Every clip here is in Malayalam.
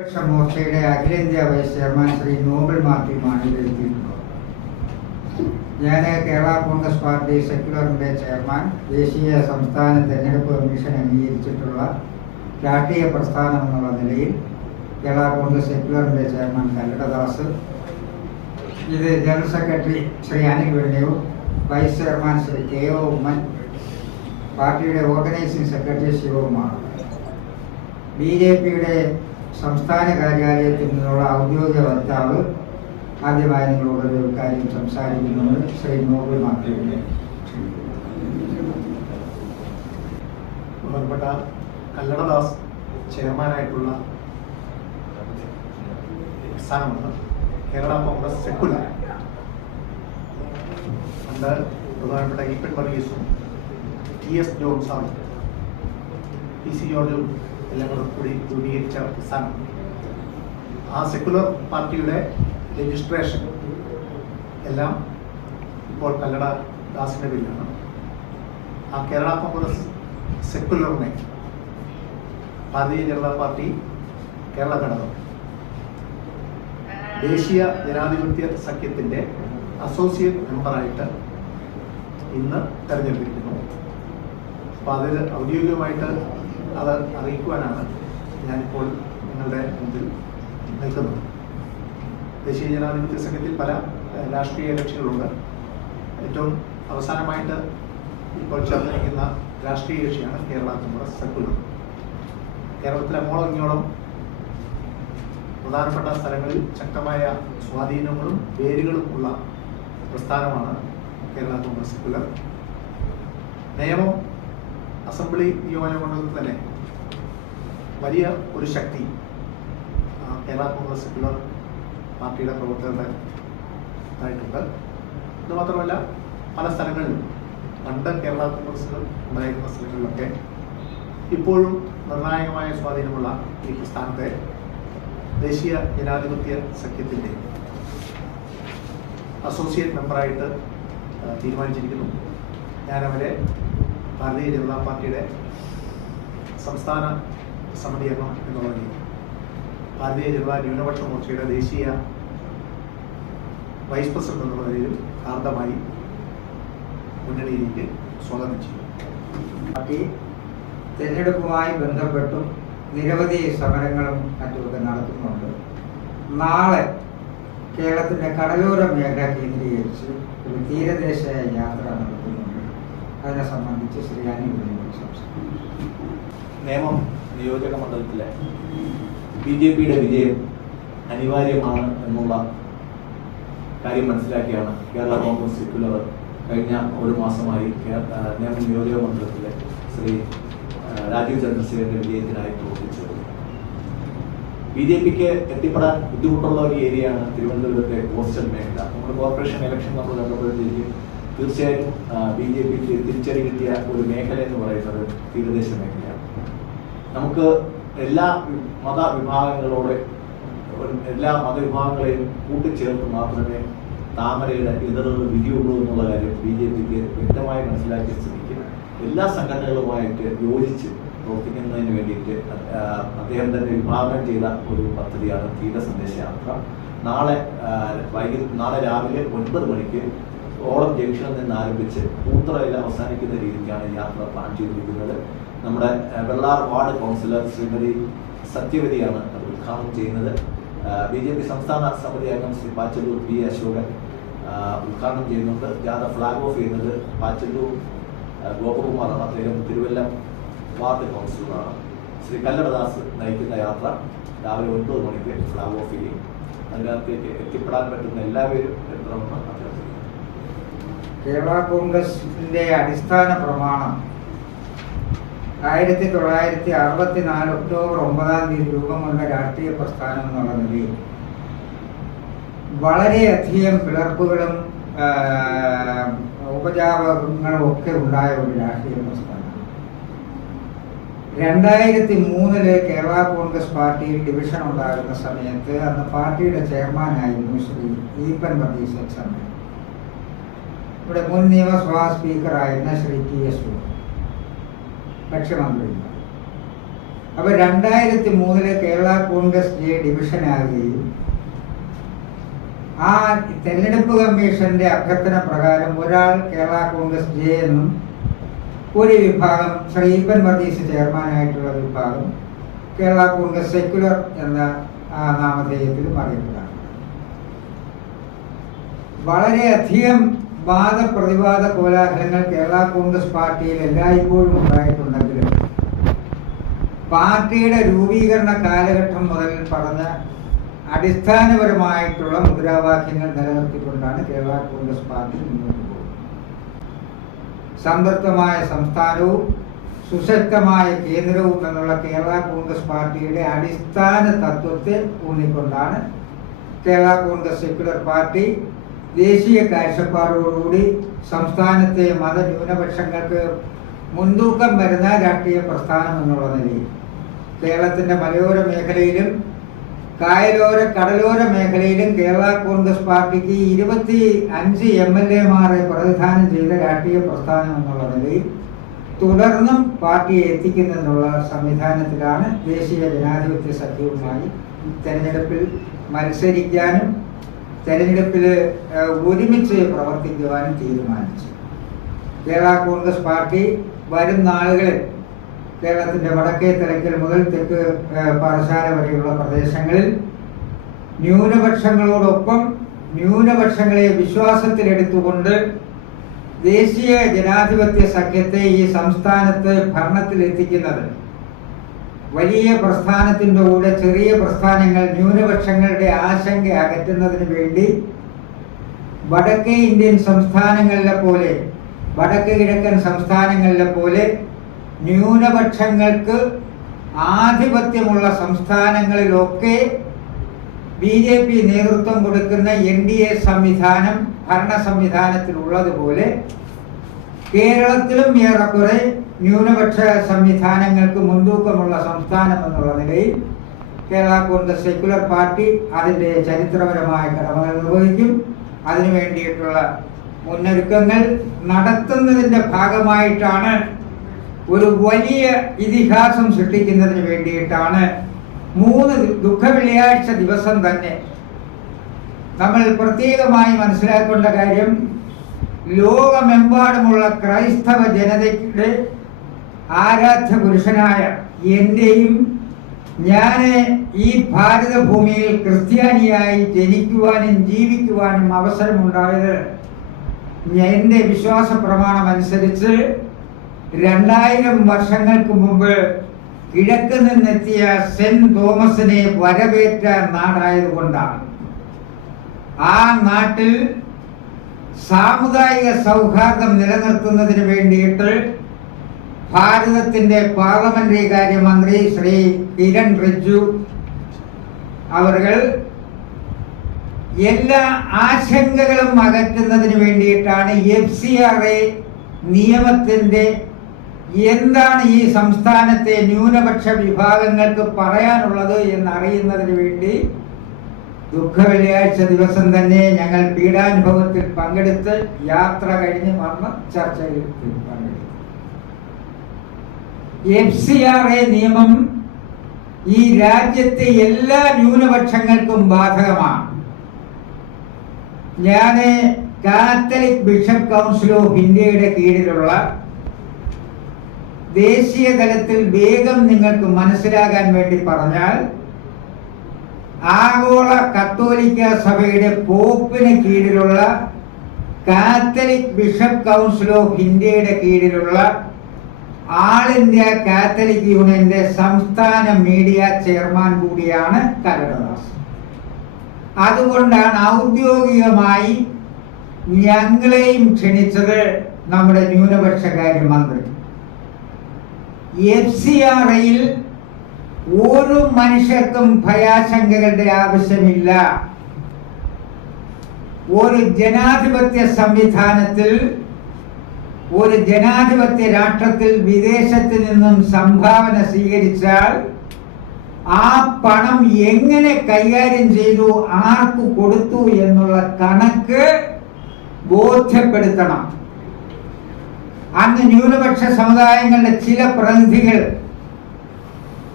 മോർച്ചയുടെ അഖിലേന്ത്യാ വൈസ് ചെയർമാൻ ശ്രീ നോബൽ മാത്യുമാണ് എത്തിയിട്ടുള്ളത്. ഞാൻ കേരള കോൺഗ്രസ് പാർട്ടി സെക്യുലറിൻ്റെ ചെയർമാൻ, ദേശീയ സംസ്ഥാന തെരഞ്ഞെടുപ്പ് കമ്മീഷൻ അംഗീകരിച്ചിട്ടുള്ള രാഷ്ട്രീയ പ്രസ്ഥാനം എന്നുള്ള നിലയിൽ കേരള കോൺഗ്രസ് സെക്യുലറിൻ്റെ ചെയർമാൻ കല്ലടദാസ്, ഇത് general secretary Shri Anil വെണ്ണയൂർ, vice chairman Shri K O Oommen, പാർട്ടിയുടെ ഓർഗനൈസിംഗ് സെക്രട്ടറി ശിവകുമാർ, BJP-യുടെ സംസ്ഥാന കാര്യാലയത്തിൽ നിന്നുള്ള ഔദ്യോഗിക വക്താവ് ആദ്യമായി നിങ്ങളോടൊരു കാര്യം സംസാരിക്കുന്നുണ്ട്. ശ്രീ നോബൽ മാത്യുവിനെ ബഹുമാനപ്പെട്ട കല്ലടദാസ് ചെയർമാനായിട്ടുള്ള പ്രസ്ഥാനമാണ് കേരള കോൺഗ്രസ് സെക്കുലർ. അന്ന് ബഹുമാനപ്പെട്ട ഈപ്പൻ വർഗീസും TS ജോൺസാണ് PC ജോർജും എല്ലാം കൂടി രൂപീകരിച്ച പ്രസ്ഥാനം. ആ സെക്കുലർ പാർട്ടിയുടെ രജിസ്ട്രേഷൻ എല്ലാം ഇപ്പോൾ കല്ലടദാസിൻ്റെ പേരിലാണ്. ആ കേരള കോൺഗ്രസ് സെക്കുലറിനെ ഭാരതീയ ജനതാ പാർട്ടി കേരള ഘടകം ദേശീയ ജനാധിപത്യ സഖ്യത്തിൻ്റെ അസോസിയേറ്റ് മെമ്പറായിട്ട് ഇന്ന് തെരഞ്ഞെടുത്തിരിക്കുന്നു. അപ്പോൾ അതിൽ ഔദ്യോഗികമായിട്ട് അത് അറിയിക്കുവാനാണ് ഞാനിപ്പോൾ നിങ്ങളുടെ മുമ്പിൽ നിൽക്കുന്നത്. ദേശീയ ജനാധിപത്യ സഖ്യത്തിൽ പല രാഷ്ട്രീയ കക്ഷികളുണ്ട്. ഏറ്റവും അവസാനമായിട്ട് ഇപ്പോൾ ചേർന്നിരിക്കുന്ന രാഷ്ട്രീയ കക്ഷിയാണ് കേരള കോൺഗ്രസ് സെക്കുലർ. കേരളത്തിലെ അങ്ങോളം ഇങ്ങോളം പ്രധാനപ്പെട്ട സ്ഥലങ്ങളിൽ ശക്തമായ സ്വാധീനങ്ങളും വേരുകളും ഉള്ള പ്രസ്ഥാനമാണ് കേരള കോൺഗ്രസ് സെക്കുലർ. നിയമം അസംബ്ലി നിയോജക മണ്ഡലത്തിൽ തന്നെ വലിയ ഒരു ശക്തി കേരള കോൺഗ്രസ് സെക്കുലർ പാർട്ടിയുടെ പ്രവർത്തകരുടെ ആയിട്ടുണ്ട്. ഇതുമാത്രമല്ല, പല സ്ഥലങ്ങളിലും പണ്ട് കേരള കോൺഗ്രസ് ഉണ്ടായിരുന്ന സ്ഥലങ്ങളിലൊക്കെ ഇപ്പോഴും നിർണായകമായ സ്വാധീനമുള്ള ഈ പ്രസ്ഥാനത്തെ ദേശീയ ജനാധിപത്യ സഖ്യത്തിൻ്റെ അസോസിയേറ്റ് മെമ്പറായിട്ട് തീരുമാനിച്ചിരിക്കുന്നു. ഞാനവരെ ഭാരതീയ ജനതാ പാർട്ടിയുടെ സംസ്ഥാന സമിതി അംഗം എന്നുള്ള നിലയിൽ, ഭാരതീയ ജനതാ ന്യൂനപക്ഷ മോർച്ചയുടെ ദേശീയ വൈസ് പ്രസിഡന്റ് എന്നുള്ള നിലയിലും ഹാർദമായി മുന്നണിയിലേക്ക് സ്വാഗതം ചെയ്യും. പാർട്ടി തിരഞ്ഞെടുപ്പുമായി ബന്ധപ്പെട്ടും നിരവധി സമരങ്ങളും മറ്റുമൊക്കെ നടത്തുന്നുണ്ട്. നാളെ കേരളത്തിൻ്റെ കടലോര മേഖല കേന്ദ്രീകരിച്ച് ഒരു തീരദേശ യാത്ര നടത്തുന്നുണ്ട്. അതിനെ സംബന്ധിച്ച് ശ്രീ അനിൽ സംസാരിക്കും. നേമം നിയോജക മണ്ഡലത്തിലെ BJP-യുടെ വിജയം അനിവാര്യമാണ് എന്നുള്ള കാര്യം മനസ്സിലാക്കിയാണ് കേരള കോൺഗ്രസ് സെക്യുലർ കഴിഞ്ഞ ഒരു മാസമായി നേമം നിയോജക മണ്ഡലത്തിലെ ശ്രീ രാജീവ് ചന്ദ്രശേഖരന്റെ വിജയത്തിനായി പ്രവർത്തിച്ചത്. BJP-ക്ക് എത്തിപ്പെടാൻ ബുദ്ധിമുട്ടുള്ള ഒരു ഏരിയയാണ് തിരുവനന്തപുരത്തെ കോസ്റ്റൽ മേഖല. നമ്മുടെ കോർപ്പറേഷൻ ഇലക്ഷൻ നമ്മൾ കണ്ടപ്പോഴത്തേക്ക് തീർച്ചയായും BJP-ക്ക് തിരിച്ചടി കിട്ടിയ ഒരു മേഖല എന്ന് പറയുന്നത് തീരദേശ മേഖലയാണ്. നമുക്ക് എല്ലാ മതവിഭാഗങ്ങളെയും കൂട്ടിച്ചേർത്ത് മാത്രമേ താമരയുടെ എതിർകൾ വിധിയുള്ളൂ എന്നുള്ള കാര്യം BJP-ക്ക് വ്യക്തമായി മനസ്സിലാക്കിയ സ്ഥിതിക്ക് എല്ലാ സംഘടനകളുമായിട്ട് യോജിച്ച് പ്രവർത്തിക്കുന്നതിന് വേണ്ടിയിട്ട് അദ്ദേഹം തന്നെ വിഭാവനം ചെയ്ത ഒരു പദ്ധതിയാണ് തീര സന്ദേശ യാത്ര. നാളെ രാവിലെ 9 മണിക്ക് ഓളം ജംഗ്ഷനിൽ നിന്ന് ആരംഭിച്ച് പൂത്തറയിൽ അവസാനിക്കുന്ന രീതിക്കാണ് യാത്ര പ്ലാൻ ചെയ്തിരിക്കുന്നത്. നമ്മുടെ വെള്ളാർ വാർഡ് കൗൺസിലർ ശ്രീമതി സത്യവതിയാണ് അത് ഉദ്ഘാടനം ചെയ്യുന്നത്. BJP സംസ്ഥാന സമിതി അംഗം ശ്രീ പാച്ചല്ലൂർ B. അശോകൻ ഉദ്ഘാടനം ചെയ്യുന്നുണ്ട്. ജാഥ ഫ്ലാഗ് ഓഫ് ചെയ്യുന്നത് പാച്ചല്ലൂർ ഗോപകുമാറാണ്. അദ്ദേഹം തിരുവല്ലം വാർഡ് കൗൺസിലറാണ്. ശ്രീ കല്ലടദാസ് നയിക്കുന്ന യാത്ര രാവിലെ 9 മണിക്ക് ഫ്ലാഗ് ഓഫ് ചെയ്യും. അതിനകത്തേക്ക് എത്തിപ്പെടാൻ പറ്റുന്ന എല്ലാവരും എത്തണമെന്ന് അഭ്യർത്ഥിക്കുന്നു. കേരള കോൺഗ്രസിന്റെ അടിസ്ഥാന പ്രമാണം 1964 ഒക്ടോബർ 9 രൂപം കൊണ്ട രാഷ്ട്രീയ പ്രസ്ഥാനം എന്നുള്ള നിലയിൽ വളരെയധികം പിളർപ്പുകളും ഉപജാപങ്ങളും ഒക്കെ ഉണ്ടായ ഒരു രാഷ്ട്രീയ പ്രസ്ഥാനം. 2003 കേരള കോൺഗ്രസ് പാർട്ടിയിൽ ഡിവിഷൻ ഉണ്ടാകുന്ന സമയത്ത് അന്ന് പാർട്ടിയുടെ ചെയർമാനായിരുന്നു ശ്രീ ഈപ്പൻ വർഗീസ് എക്സ്. ഇവിടെ മുൻ നിയമസഭാ സ്പീക്കറായിരുന്ന ശ്രീ TS മുഖ്യമന്ത്രി. അപ്പോൾ 2003 കേരള കോൺഗ്രസ് ജെ ഡിവിഷനാകുകയും ആ തെരഞ്ഞെടുപ്പ് കമ്മീഷന്റെ അഭ്യർത്ഥന പ്രകാരം ഒരാൾ കേരള കോൺഗ്രസ് ജെ എന്നും ഒരു വിഭാഗം ശ്രീ ഇബ്ബൻ വർഗീസ് ചെയർമാനായിട്ടുള്ള വിഭാഗം കേരള കോൺഗ്രസ് സെക്യുലർ എന്ന നാമധേയത്തിലും അറിയപ്പെടാം. വളരെയധികം വാദപ്രതിവാദ കോലാഹലങ്ങൾ കേരള കോൺഗ്രസ് പാർട്ടിയിൽ എല്ലായ്പ്പോഴും ഉണ്ടായിട്ടുണ്ടെങ്കിലും പാർട്ടിയുടെ രൂപീകരണ കാലഘട്ടം മുതൽ പറഞ്ഞ അടിസ്ഥാനപരമായിട്ടുള്ള മുദ്രാവാക്യങ്ങൾ നിലനിർത്തിക്കൊണ്ടാണ് കേരള കോൺഗ്രസ് പാർട്ടി മുന്നോട്ട് പോകുന്നത്. സമൃദ്ധമായ സംസ്ഥാനവും സുശക്തമായ കേന്ദ്രവും എന്നുള്ള കേരള കോൺഗ്രസ് പാർട്ടിയുടെ അടിസ്ഥാന തത്വത്തെ ഊന്നിക്കൊണ്ടാണ് കേരള കോൺഗ്രസ് സെക്യുലർ പാർട്ടി ദേശീയ കാഴ്ചപ്പാടോടുകൂടി സംസ്ഥാനത്തെ മതന്യൂനപക്ഷങ്ങൾക്ക് മുൻതൂക്കം വരുന്ന രാഷ്ട്രീയ പ്രസ്ഥാനം എന്നുള്ള നിലയിൽ കേരളത്തിൻ്റെ മലയോര മേഖലയിലും കായലോര കടലോര മേഖലയിലും കേരള കോൺഗ്രസ് പാർട്ടിക്ക് 25 MLA-മാരെ പ്രതിനിധാനം ചെയ്ത രാഷ്ട്രീയ പ്രസ്ഥാനം എന്നുള്ള നിലയിൽ തുടർന്നും പാർട്ടിയെ എത്തിക്കുന്നതിനുള്ള സംവിധാനത്തിലാണ് ദേശീയ ജനാധിപത്യ സഖ്യവുമായി തെരഞ്ഞെടുപ്പിൽ മത്സരിക്കാനും തെരഞ്ഞെടുപ്പിൽ ഒരുമിച്ച് പ്രവർത്തിക്കുവാനും തീരുമാനിച്ചു. കേരള കോൺഗ്രസ് പാർട്ടി വരും നാളുകളിൽ കേരളത്തിൻ്റെ വടക്കേ തലയ്ക്കൽ മുതൽ തെക്ക് പാറശാല വരെയുള്ള പ്രദേശങ്ങളിൽ ന്യൂനപക്ഷങ്ങളോടൊപ്പം ന്യൂനപക്ഷങ്ങളെ വിശ്വാസത്തിലെടുത്തുകൊണ്ട് ദേശീയ ജനാധിപത്യ സഖ്യത്തെ ഈ സംസ്ഥാനത്ത് ഭരണത്തിലെത്തിക്കുന്നത് വലിയ പ്രസ്ഥാനത്തിൻ്റെ കൂടെ ചെറിയ പ്രസ്ഥാനങ്ങൾ ന്യൂനപക്ഷങ്ങളുടെ ആശങ്ക അകറ്റുന്നതിന് വേണ്ടി വടക്കേ ഇന്ത്യൻ സംസ്ഥാനങ്ങളിലെ പോലെ വടക്ക് കിഴക്കൻ സംസ്ഥാനങ്ങളിലെ പോലെ ന്യൂനപക്ഷങ്ങൾക്ക് ആധിപത്യമുള്ള സംസ്ഥാനങ്ങളിലൊക്കെ BJP നേതൃത്വം കൊടുക്കുന്ന NDA സംവിധാനം ഭരണ സംവിധാനത്തിലുള്ളതുപോലെ കേരളത്തിലും ഏറെക്കുറെ ന്യൂനപക്ഷ സംവിധാനങ്ങൾക്ക് മുൻതൂക്കമുള്ള സംസ്ഥാനം എന്നുള്ള നിലയിൽ കേരള കോൺഗ്രസ് സെക്യുലർ പാർട്ടി അതിൻ്റെ ചരിത്രപരമായ കടമകൾ നിർവഹിക്കും. അതിനു വേണ്ടിയിട്ടുള്ള മുന്നൊരുക്കങ്ങൾ നടത്തുന്നതിൻ്റെ ഭാഗമായിട്ടാണ് ഒരു വലിയ ഇതിഹാസം സൃഷ്ടിക്കുന്നതിന് വേണ്ടിയിട്ടാണ് 3 ദുഃഖവെള്ളിയാഴ്ച ദിവസം തന്നെ നമ്മൾ പ്രത്യേകമായി മനസ്സിലാക്കേണ്ട കാര്യം ലോകമെമ്പാടുമുള്ള ക്രൈസ്തവ ജനതയുടെ ആരാധ്യ പുരുഷനായ എൻ്റെയും ഞാൻ ഈ ഭാരതഭൂമിയിൽ ക്രിസ്ത്യാനിയായി ജനിക്കുവാനും ജീവിക്കുവാനും അവസരമുണ്ടായത് എൻ്റെ വിശ്വാസ പ്രമാണം അനുസരിച്ച് 2000 വർഷങ്ങൾക്ക് മുമ്പ് കിഴക്ക് നിന്നെത്തിയ സെന്റ് തോമസിനെ വരവേറ്റ നാടായതുകൊണ്ടാണ്. ആ നാട്ടിൽ സാമുദായിക സൗഹാർദ്ദം നിലനിർത്തുന്നതിന് വേണ്ടിയിട്ട് ഭാരതത്തിൻ്റെ പാർലമെന്ററി കാര്യമന്ത്രി ശ്രീ കിരൺ റിജ്ജു അവർ എല്ലാ ആശങ്കകളും അകറ്റുന്നതിന് വേണ്ടിയിട്ടാണ് FCRA നിയമത്തിൻ്റെ എന്താണ് ഈ സംസ്ഥാനത്തെ ന്യൂനപക്ഷ വിഭാഗങ്ങൾക്ക് പറയാനുള്ളത് എന്നറിയുന്നതിന് വേണ്ടി ദുഃഖവെള്ളിയാഴ്ച ദിവസം തന്നെ ഞങ്ങൾ പീഡാനുഭവത്തിൽ പങ്കെടുത്ത് യാത്ര കഴിഞ്ഞ് വന്ന് ചർച്ചയിൽ പങ്കെടുത്തു. FCRA നിയമം ഈ രാജ്യത്തെ എല്ലാ ന്യൂനപക്ഷങ്ങൾക്കും ബാധകമാണ്. ഞാൻ കാത്തലിക് ബിഷപ്പ് കൗൺസിൽ ഓഫ് ഇന്ത്യയുടെ കീഴിലുള്ള ദേശീയ തലത്തിൽ വേഗം നിങ്ങൾക്ക് മനസ്സിലാകാൻ വേണ്ടി പറഞ്ഞാൽ ആഗോള കത്തോലിക്ക സഭയുടെ പോപ്പിന് കീഴിലുള്ള കാത്തലിക് ബിഷപ്പ് കൗൺസിൽ ഓഫ് ഇന്ത്യയുടെ കീഴിലുള്ള ആൾ ഇന്ത്യ കാത്തലിക് യൂണിയന്റെ സംസ്ഥാന മീഡിയ ചെയർമാൻ കൂടിയാണ് കരുണദാസ്. അതുകൊണ്ടാണ് ഔദ്യോഗികമായി ഞങ്ങളെയും ക്ഷണിച്ചത് നമ്മുടെ ന്യൂനപക്ഷകാര്യ മന്ത്രി. FCRAയിൽ ഒരു മനുഷ്യർക്കും ഭയാശങ്കകളുടെ ആവശ്യമില്ല. ഒരു ജനാധിപത്യ സംവിധാനത്തിൽ ഒരു ജനാധിപത്യ രാഷ്ട്രത്തിൽ വിദേശത്ത് നിന്നും സംഭാവന സ്വീകരിച്ചാൽ ആ പണം എങ്ങനെ കൈകാര്യം ചെയ്തു, ആർക്ക് കൊടുത്തു എന്നുള്ള കണക്ക് ബോധ്യപ്പെടുത്തണം. അന്ന് ന്യൂനപക്ഷ സമുദായങ്ങളുടെ ചില പ്രതിനിധികൾ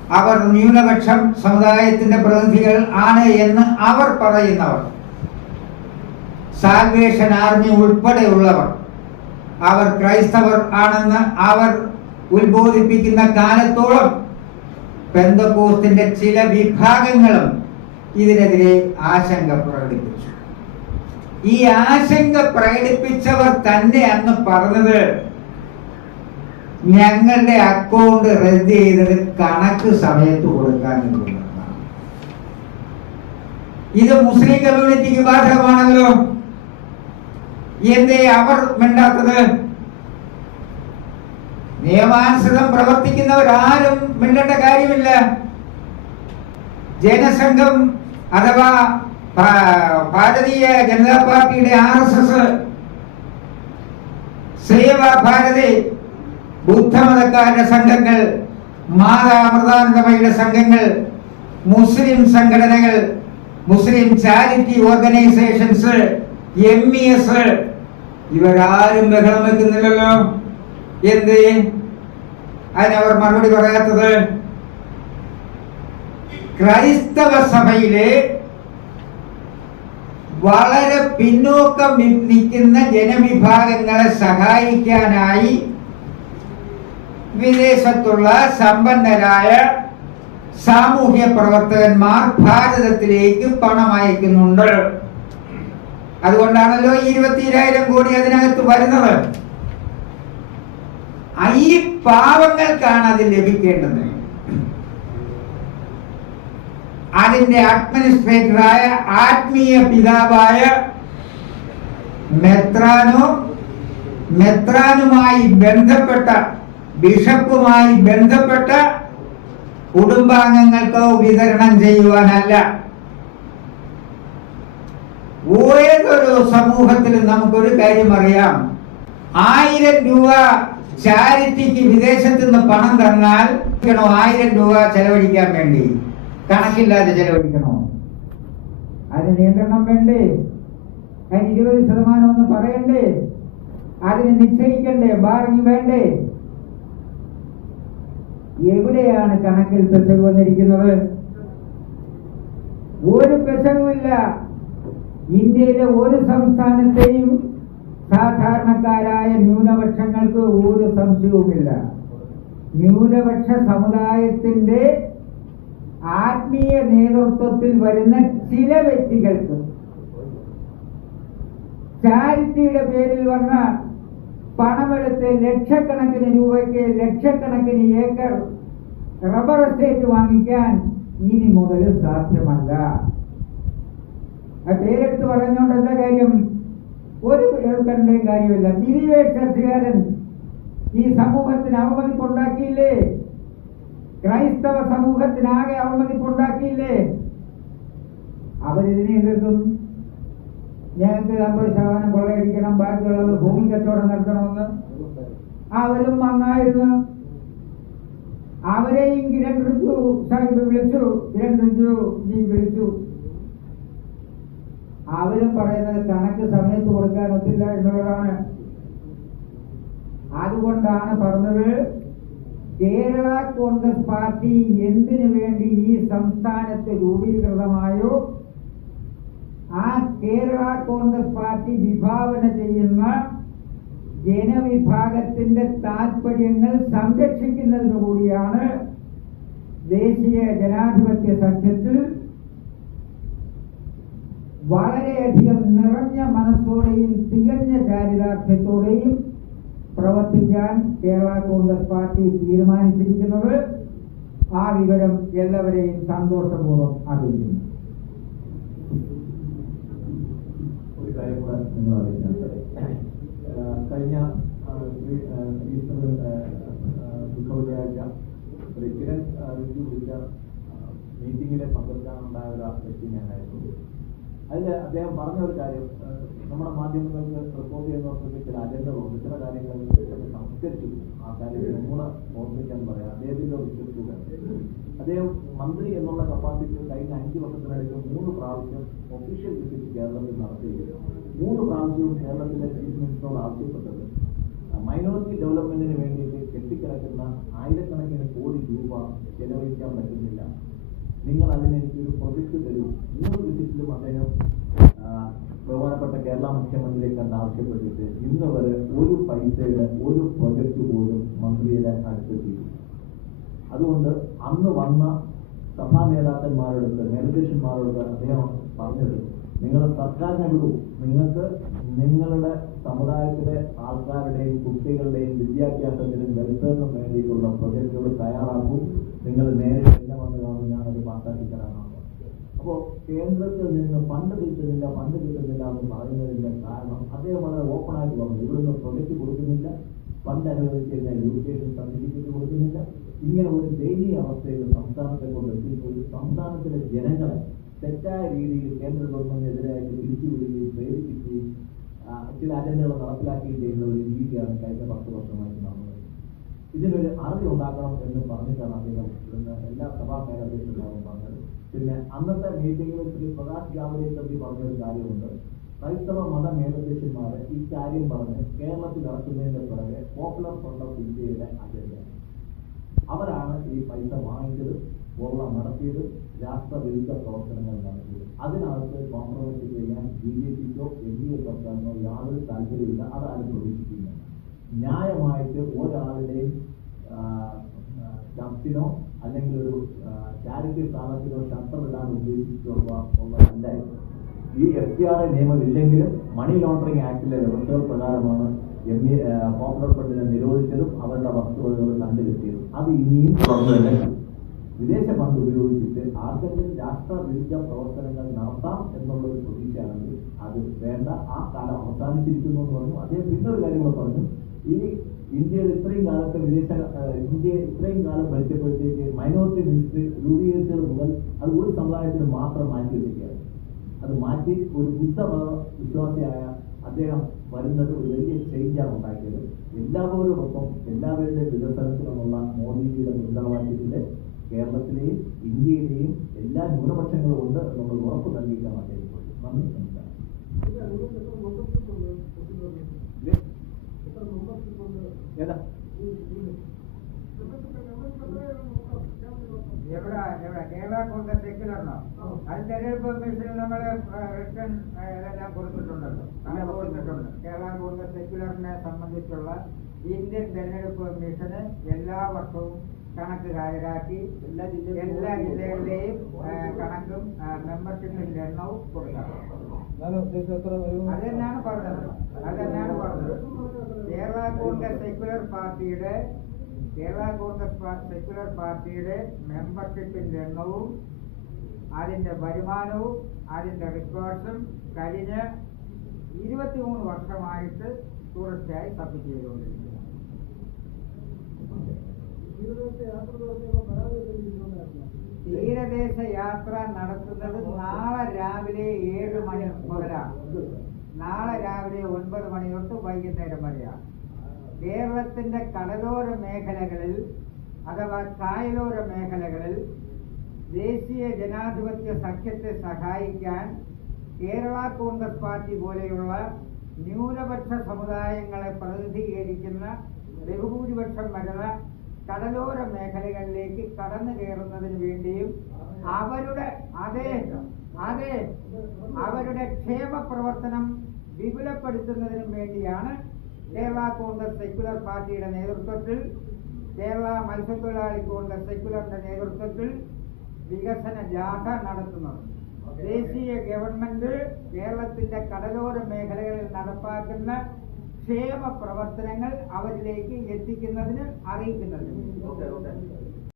അവർ ന്യൂനപക്ഷം സമുദായത്തിന്റെ പ്രതിനിധികൾ ആണ് എന്ന് അവർ പറയുന്നവർ, സാൽവേഷൻ ആർമി ഉൾപ്പെടെയുള്ളവർ, അവർ ക്രൈസ്തവർ ആണെന്ന് അവർ ഉത്ബോധിപ്പിക്കുന്ന കാലത്തോളം പെന്തക്കോസ്തിന്റെ ചില വിഭാഗങ്ങളും ഇതിനെതിരെ ആശങ്ക പ്രകടിപ്പിച്ചു. ഈ ആശങ്ക പ്രകടിപ്പിച്ചവർ തന്നെ അന്ന് പറഞ്ഞത്, ഞങ്ങളുടെ അക്കൗണ്ട് റദ്ദ് ചെയ്തത് കണക്ക് സമയത്ത് കൊടുക്കാനുള്ളതാണ്. ഇത് മുസ്ലിം കമ്മ്യൂണിറ്റിക്ക് ബാധകമാണല്ലോ. എന്തേ അവർ മിണ്ടാത്തത്? നിയമാനുസൃതം പ്രവർത്തിക്കുന്നവരാരും മിണ്ടേണ്ട കാര്യമില്ല. ജനസംഘം അഥവാ ഭാരതീയ ജനതാ പാർട്ടിയുടെ RSS, സേവാ ഭാരതി, ബുദ്ധമതക്കാരുടെ സംഘങ്ങൾ, മാതാ അമൃതാനന്ദമയുടെ സംഘങ്ങൾ, മുസ്ലിം സംഘടനകൾ, മുസ്ലിം ചാരിറ്റി ഓർഗനൈസേഷൻസ്, MES, ഇവരാരും ബഹളം വെക്കുന്നില്ലല്ലോ. എന്ത് അതിനവർ മറുപടി പറയാത്തത്? ക്രൈസ്തവ സഭയിലെ വളരെ പിന്നോക്കം നിൽക്കുന്ന ജനവിഭാഗങ്ങളെ സഹായിക്കാനായി വിദേശത്തുള്ള സമ്പന്നരായ സാമൂഹ്യ പ്രവർത്തകന്മാർ ഭാരതത്തിലേക്ക് പണം അയക്കുന്നുണ്ട്. അതുകൊണ്ടാണല്ലോ 22,000 കോടി അതിനകത്ത് വരുന്നത്. ഈ പാവങ്ങൾക്കാണ് അത് ലഭിക്കേണ്ടത്. അതിന്റെ അഡ്മിനിസ്ട്രേറ്ററായ ആത്മീയ പിതാവായ മെത്രാനുമായി ബന്ധപ്പെട്ട ബിഷപ്പുമായി ബന്ധപ്പെട്ട കുടുംബാംഗങ്ങൾക്ക് വിതരണം ചെയ്യുവാനല്ല. ഏതൊരു സമൂഹത്തിലും നമുക്കൊരു കാര്യം അറിയാം, 1000 രൂപ ചാരിറ്റിക്ക് വിദേശത്ത് നിന്ന് പണം തന്നാൽ 1000 രൂപ ചെലവഴിക്കാൻ വേണ്ടി കണക്കില്ലാതെ ചെലവഴിക്കണോ? അതിന് നിയന്ത്രണം വേണ്ടേ? അതിന് 20% ഒന്ന് പറയണ്ടേ? അതിന് നിശ്ചയിക്കണ്ടേ? ബാർഗിൻ വേണ്ടേ? എവിടെയാണ് കണക്കിൽ പെശക് വന്നിരിക്കുന്നത്? ഒരു പെശകുമില്ല. ഇന്ത്യയിലെ ഒരു സംസ്ഥാനത്തെയും സാധാരണക്കാരായ ന്യൂനപക്ഷങ്ങൾക്ക് ഒരു സംശയവുമില്ല. ന്യൂനപക്ഷ സമുദായത്തിന്റെ ആത്മീയ നേതൃത്വത്തിൽ വരുന്ന ചില വ്യക്തികൾക്ക് ചാരിറ്റിയുടെ പേരിൽ വന്ന പണമെടുത്ത് ലക്ഷക്കണക്കിന് രൂപയ്ക്ക് ലക്ഷക്കണക്കിന് ഏക്കർ റബ്ബർ എസ്റ്റേറ്റ് വാങ്ങിക്കാൻ ഇനി മുതൽ സാധ്യമല്ല. ആ പേരെടുത്ത് പറഞ്ഞുകൊണ്ട് എന്താ കാര്യം? ഒരു ഏർക്കരുടെയും കാര്യമില്ല. ബിരിവേഷ് ചർച്ചകാരൻ ഈ സമൂഹത്തിന് അവമതിപ്പുണ്ടാക്കിയില്ലേ? ക്രൈസ്തവ സമൂഹത്തിനാകെ അവമതിപ്പുണ്ടാക്കിയില്ലേ? അവരിതിനെ എതിർക്കും. ഞങ്ങൾക്ക് 50% കൊള്ളയടിക്കണം, ബാക്കിയുള്ളത് ഭൂമി കച്ചവടം നടത്തണമെന്ന് അവരും വന്നായിരുന്നു. അവരെയും കിരൺ റിജ്ജു സാഹിബ് വിളിച്ചു, കിരൺ റിജ്ജുജി വിളിച്ചു. അവരും പറയുന്നത് കണക്ക് സമയത്ത് കൊടുക്കാൻ ഒത്തില്ല എന്നുള്ളതാണ്. അതുകൊണ്ടാണ് പറഞ്ഞത്, കേരള കോൺഗ്രസ് പാർട്ടി എന്തിനു വേണ്ടി ഈ സംസ്ഥാനത്ത് രൂപീകൃതമായോ ആ കേരള കോൺഗ്രസ് പാർട്ടി വിഭാവന ചെയ്യുന്ന ജനവിഭാഗത്തിന്റെ താൽപര്യങ്ങൾ സംരക്ഷിക്കുന്നതിനു കൂടിയാണ് ദേശീയ ജനാധിപത്യ സഖ്യത്തിൽ വളരെയധികം നിറഞ്ഞ മനസ്സോടെയും തികഞ്ഞ ചാരിതാർത്ഥ്യത്തോടെയും പ്രവർത്തിക്കാൻ കേരള കോൺഗ്രസ് പാർട്ടി തീരുമാനിച്ചിരിക്കുന്നത്. ആ വിവരം എല്ലാവരെയും സന്തോഷപൂർവ്വം അറിയിക്കുന്നു. ഒരു കാര്യം കൂടെ നിങ്ങൾ അറിയിക്കാം. കഴിഞ്ഞ ദുഃഖവെള്ളിയാഴ്ച കിരൺ റിജ്ജു വിളിച്ച മീറ്റിംഗിൽ പങ്കെടുക്കാനുണ്ടായ ഒരു വ്യക്തി ഞാനായിരുന്നു. അതിൽ അദ്ദേഹം പറഞ്ഞ ഒരു കാര്യം, നമ്മുടെ മാധ്യമങ്ങൾക്ക് റിപ്പോർട്ട് ചെയ്യുന്നവർക്ക് ചില അജണ്ടകളുണ്ട്, ചില കാര്യങ്ങൾ സംസ്കരിച്ചു. ആ കാര്യത്തിൽ ഒന്നുകൂടെ ഓർമ്മിക്കാൻ പറയാം. അദ്ദേഹത്തിൻ്റെ വിശ്വസിക്കുക, അദ്ദേഹം മന്ത്രി എന്നുള്ള കപ്പാസിറ്റിയിൽ കഴിഞ്ഞ 5 വർഷത്തിനിടയ്ക്ക് 3 പ്രാവശ്യം ഒഫീഷ്യൽ വിസിറ്റ് കേരളത്തിൽ നടത്തുകയും 3 പ്രാവശ്യവും കേരളത്തിലെ ചീഫ് മിനിസ്റ്ററോട് ആവശ്യപ്പെട്ടത് മൈനോറിറ്റി ഡെവലപ്മെന്റിന് വേണ്ടിയിട്ട് കെട്ടിക്കിടക്കുന്ന ആയിരക്കണക്കിന് കോടി രൂപ ചെലവഴിക്കാൻ പറ്റുന്നില്ല. നിങ്ങൾ അതിന് എനിക്കൊരു പ്രൊജക്ട് തരൂ. 3 വിസിറ്റിലും അദ്ദേഹം ബഹുമാനപ്പെട്ട കേരള മുഖ്യമന്ത്രിയെ കണ്ട് ആവശ്യപ്പെട്ടിട്ട് ഇന്ന് വരെ ഒരു പൈസയുടെ ഒരു പ്രൊജക്ട് പോലും മന്ത്രിയുടെ അടുത്തെത്തിയില്ല. അതുകൊണ്ട് അന്ന് വന്ന സഭാ നേതാക്കന്മാരോട് മേലധ്യക്ഷന്മാരോട് അദ്ദേഹം പറഞ്ഞത്, നിങ്ങൾ സർക്കാരിനെ വിടൂ, നിങ്ങൾക്ക് നിങ്ങളുടെ സമുദായത്തിലെ ആൾക്കാരുടെയും കുട്ടികളുടെയും വിദ്യാഭ്യാസത്തിനും വെൽഫെയറിനും വേണ്ടിയിട്ടുള്ള പ്രൊജക്ടുകൾ തയ്യാറാക്കൂ, നിങ്ങൾ നേരെ എന്നെ വന്ന് കാണും, ഞാനത് പാസ്സാക്കി തരാനാണ്. അപ്പോൾ കേന്ദ്രത്തിൽ നിന്ന് ഫണ്ട് കിട്ടുന്നില്ല എന്ന് പറയുന്നതിന്റെ കാരണം അദ്ദേഹം വളരെ ഓപ്പണായിട്ട് പറഞ്ഞു, ഇവിടുന്ന് പ്രൊജക്ട് കൊടുക്കുന്നില്ല, ഫണ്ട് അനുവദിച്ചു കഴിഞ്ഞാൽ എഡ്യൂക്കേഷൻ സർട്ടിഫിക്കറ്റ് കൊടുക്കുന്നില്ല. ഇങ്ങനെ ഒരു ദയനീയ അവസ്ഥയിൽ സംസ്ഥാനത്തെ കൊണ്ട് എത്തിപ്പോയി സംസ്ഥാനത്തിലെ ജനങ്ങളെ തെറ്റായ രീതിയിൽ കേന്ദ്ര ഗവൺമെന്റിനെതിരായിട്ട് തിരിച്ചുവിടുകയും പ്രേരിപ്പിക്കുകയും ചില അജണ്ടകൾ നടപ്പിലാക്കുകയും ചെയ്യുന്ന ഒരു രീതിയാണ് കഴിഞ്ഞ 10 വർഷമായിട്ട് നടന്നത്. ഇതിനൊരു അറുതി ഉണ്ടാക്കണം എന്ന് പറഞ്ഞിട്ടാണ് അദ്ദേഹം ഇവിടുന്ന് എല്ലാ സഭാ മേലധ്യക്ഷന്മാരും പറഞ്ഞത്. പിന്നെ അന്നത്തെ മീറ്റിംഗിൽ ശ്രീ പ്രകാശ് ജാവ്ദേക്കർ പറഞ്ഞൊരു കാര്യമുണ്ട്, ക്രൈസ്തവ മത മേലധ്യക്ഷന്മാരെ ഈ കാര്യം പറഞ്ഞ് കേരളത്തിൽ ഇറക്കുന്നതിന്റെ പിറകെ പോപ്പുലർ ഫ്രണ്ട് ഓഫ് ഇന്ത്യയുടെ അജണ്ട. അവരാണ് ഈ പൈസ വാങ്ങിച്ചത്, വെള്ളം നടത്തിയത്, രാഷ്ട്രവിരുദ്ധ പ്രവർത്തനങ്ങൾ നടത്തിയത്. അതിനകത്ത് കോംപ്രമൈസ് ചെയ്യാൻ BJPക്കോ NDA സർക്കാരിനോ യാതൊരു താല്പര്യമില്ല, അതാരും പ്രതീക്ഷിക്കുന്നില്ല. ന്യായമായിട്ട് ഒരാളുടെയും ചർച്ചിനോ അല്ലെങ്കിൽ ഒരു ചാരിറ്റി സ്ഥാനത്തിനോ ഷട്ടർ ഇടാൻ ഉദ്ദേശിച്ചുള്ളതല്ല. ഈ FCRA നിയമം ഇല്ലെങ്കിലും മണി ലോണ്ടറിംഗ് ആക്ടിലെ വ്യവസ്ഥകൾ പ്രകാരമാണ് പോപ്പുലർ ഫ്രണ്ടിനെ നിരോധിച്ചതും അവരുടെ വസ്തുവകകൾ കണ്ടുകെട്ടിയതും. അത് ഇനിയും തുടർന്നു തന്നെ വിദേശ ഫണ്ട് ഉപയോഗിച്ചിട്ട് ആർക്കെങ്കിലും രാഷ്ട്രവിരുദ്ധ പ്രവർത്തനങ്ങൾ നടത്താം എന്നുള്ളൊരു പ്രതീക്ഷയാണെങ്കിൽ അത് വേണ്ട, ആ കാലം അവസാനിച്ചിരിക്കുന്നു എന്ന് പറഞ്ഞു. അദ്ദേഹം പിന്നൊരു കാര്യങ്ങൾ പറഞ്ഞു, ഈ ഇന്ത്യയിൽ ഇത്രയും കാലത്തെ ഇന്ത്യ ഇത്രയും കാലം ഭരിച്ചപ്പോഴത്തേക്ക് മൈനോറിറ്റി മിനിസ്ട്രി രൂപീകരിച്ചത് മുതൽ അത് ഒരു സമുദായത്തിന് മാത്രം മാറ്റിവെക്കുകയാണ്. അത് മാറ്റി ഒരു ബുദ്ധമത വിശ്വാസിയായ അദ്ദേഹം വരുന്നത് ഒരു വലിയ ചേഞ്ചാണ് ഉണ്ടാക്കിയത്. എല്ലാവരോടൊപ്പം എല്ലാവരുടെയും വികസനത്തിനുള്ള മോദിജിയുടെ മുദ്രാവാക്യത്തില് കേരളത്തിലെയും ഇന്ത്യയിലെയും എല്ലാ ന്യൂനപക്ഷങ്ങളും ഉണ്ട് എന്നുള്ള ഉറപ്പ് നൽകിയിട്ടാണ് അദ്ദേഹം പോയത്. നന്ദി, നമസ്കാരം. ഏതാ എവിടെ കേരള കോൺഗ്രസ് സെക്യുലറിനോ? അത് തെരഞ്ഞെടുപ്പ് കമ്മീഷനിൽ നമ്മൾ റിട്ടേൺ എല്ലാം കൊടുത്തിട്ടുണ്ടല്ലോ, അങ്ങനെ കൊടുത്തിട്ടുണ്ട്. കേരള കോൺഗ്രസ് സെക്യുലറിനെ സംബന്ധിച്ചുള്ള ഇന്ത്യൻ തെരഞ്ഞെടുപ്പ് കമ്മീഷന് എല്ലാ വർഷവും കണക്ക് ഹാജരാക്കി എല്ലാ ജില്ലകളുടെയും കണക്കും മെമ്പർഷിപ്പിന്റെ എണ്ണവും കൊടുക്കണം. അതെന്നാണ് പറഞ്ഞത്. കേരള കോൺഗ്രസ് സെക്യുലർ പാർട്ടിയുടെ മെമ്പർഷിപ്പിന്റെ എണ്ണവും അതിന്റെ വരുമാനവും അതിന്റെ റെക്കോർഡ്സും കഴിഞ്ഞ 23 വർഷമായിട്ട് തുടർച്ചയായി സബ്മിറ്റ് ചെയ്തുകൊണ്ടിരിക്കുന്നു. തീരദേശ യാത്ര നടത്തുന്നത് നാളെ രാവിലെ 7 മണി മുതലാണ്. നാളെ രാവിലെ 9 മണി തൊട്ട് വൈകുന്നേരം വരെയാണ്. കേരളത്തിന്റെ കടലോര മേഖലകളിൽ അഥവാ കായലോര മേഖലകളിൽ ദേശീയ ജനാധിപത്യ സഖ്യത്തെ സഹായിക്കാൻ കേരള കോൺഗ്രസ് പാർട്ടി പോലെയുള്ള ന്യൂനപക്ഷ സമുദായങ്ങളെ പ്രതിനിധീകരിക്കുന്ന ബഹുഭൂരിപക്ഷം വരുന്ന കടലോര മേഖലകളിലേക്ക് കടന്നു കയറുന്നതിന് വേണ്ടിയും അവരുടെ ക്ഷേമ പ്രവർത്തനം വിപുലപ്പെടുത്തുന്നതിനും വേണ്ടിയാണ് കേരള കോൺഗ്രസ് സെക്യുലർ പാർട്ടിയുടെ നേതൃത്വത്തിൽ, കേരള മത്സ്യത്തൊഴിലാളി കോൺഗ്രസ് സെക്യുലറിന്റെ നേതൃത്വത്തിൽ വികസന ജാഥ നടത്തുന്നത്. ദേശീയ ഗവൺമെന്റ് കേരളത്തിന്റെ കടലോര മേഖലകളിൽ നടപ്പാക്കുന്ന ക്ഷേമ പ്രവർത്തനങ്ങൾ അവരിലേക്ക് എത്തിക്കുന്നതിന് അറിയിക്കുന്നതിന്